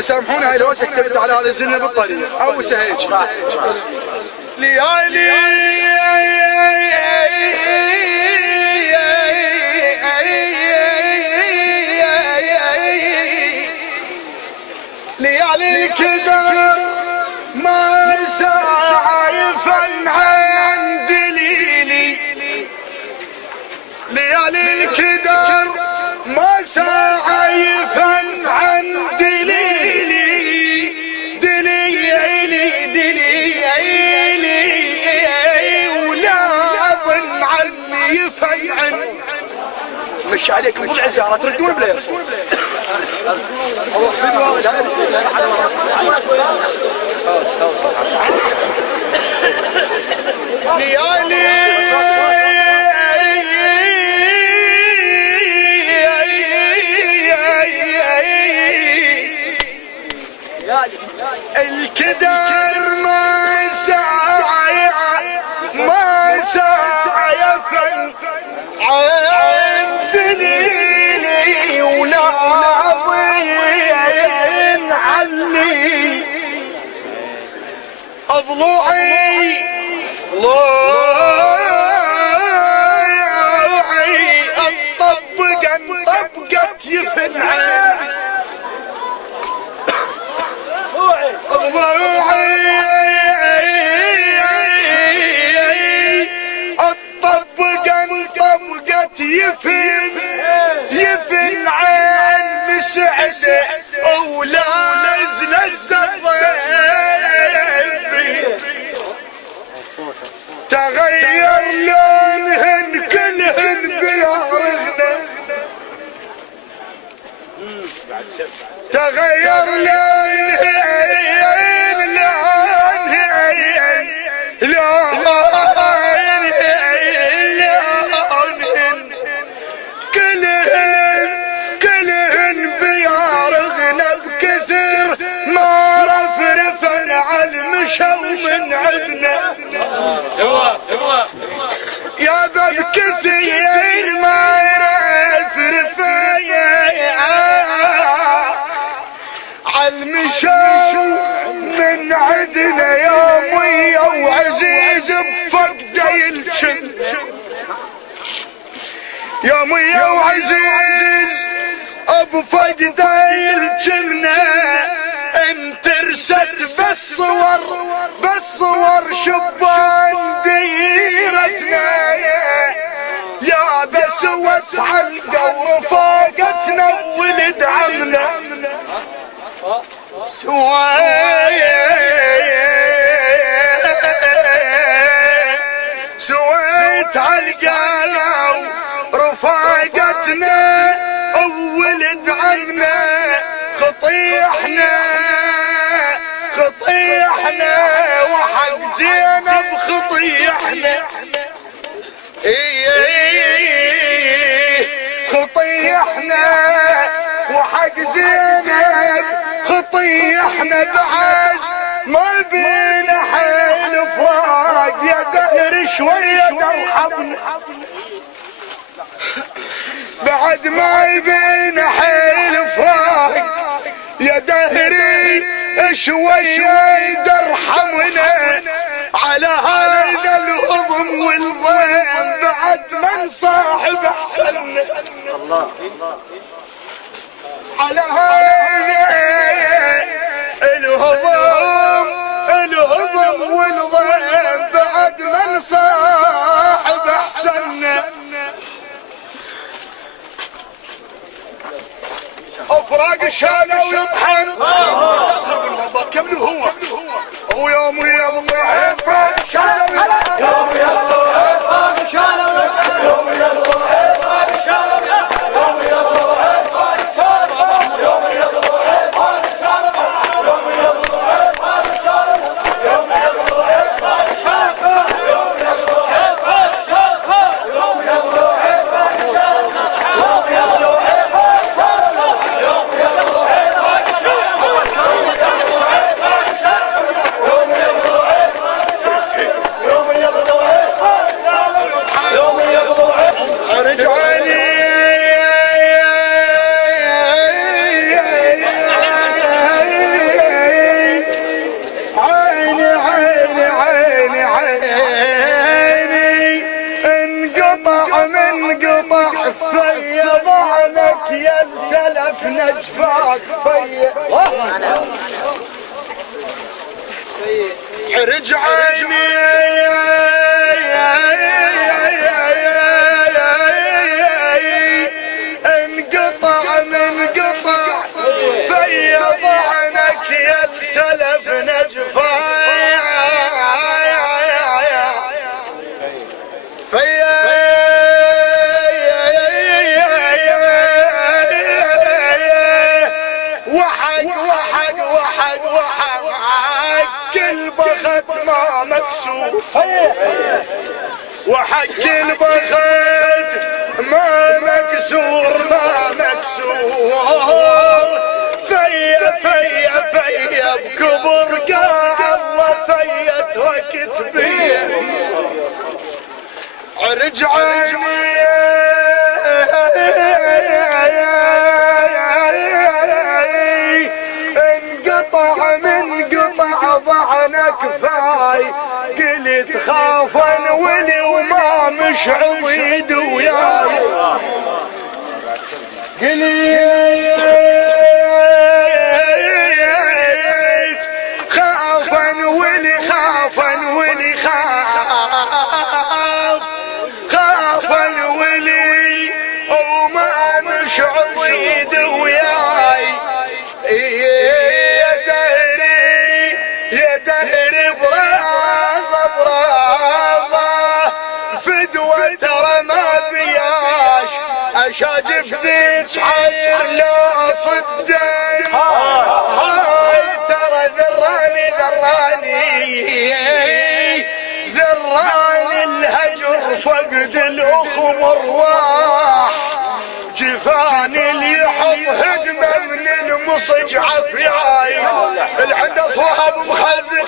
سامحوني هاي الوسخ كتبت على هذا الزلة بالطريق او هيك ليالي ليالي الكدر ما ساعرفا عن دليلي ليالي الكدر ما ساعرفا عن دليلي ولا اظن عني يفعن مش عليك ابو العزاره تردون بلا يصوت ليالي الكدر ما سعى فن عن دليلي ولا ضين عني اضلوعي طبقت يفن عن طبقت يفن عن مسعسة ولا لزلز الضيف تغير لونهن كلهن بيارغنا تغير لونهن كلهن بيارغنا بكثر ما رفرفن على المشو من عدنا يا باب كثير ما رفرفن على المشو من عدنا يا مية وعزيز بفقده يلجن يا مية وعزيز بفقده يلجننا انترست بالصور شبان ديرتنا يا بس وسع القور فاقتنا ولد عمنا سويت عالقاو رفاقتنا ولد عمنا خطيحنا وحق زينب خطيحنا خطيحنا وحق زينب خطيحنا بعد ما بينا حيل فراق يا دهر شوية ارحمنا بعد ما بينا حيل فراق يا دهري شوية ارحمنا على هذا الهضم والضيم بعد من صاحب احسننا على هذا الهضم والضيم بعد من صاحب احسننا افراق الشالة ويطحن استأخر بالوضات كملوا هو يوم ويا الله افراق الشالة ويطحن يوم ويا الله افراق الشالة ويطحن يوم ويا الله افراق الشالة ويطحن يوم ويا الله افراق الشالة يوم ويا الله افراق الشالة يوم ويا الله افراق الشالة يوم ويا الله افراق الشالة يوم ويا الله افراق الشالة يوم ويا الله افراق الشالة يوم ويا الله افراق الشالة جفاك فيا عرج عيني انقطع من قطع فيا ضعنك يا السلف نجفاك فيا وحق البخت ما مكسوف وحق البخت ما مكسور ما مكسور فيا بكبر قاع الله فيا تركت بيه عرج عيني انقطع من قطع ضعنك فاي قلت خاف انولي وما مش عضيد وياي قلت خاف انولي خاف انولي خاف انولي وما مش عضيد وياي يا دهري براضة فدوة ترى ما بياش اشاجف ذيك حير لا صدق هاي ترى ذراني الهجر فقد الاخ مرواح جفاني اللي يحط هدمه من المصج عفياي اللي عنده صواب مخزن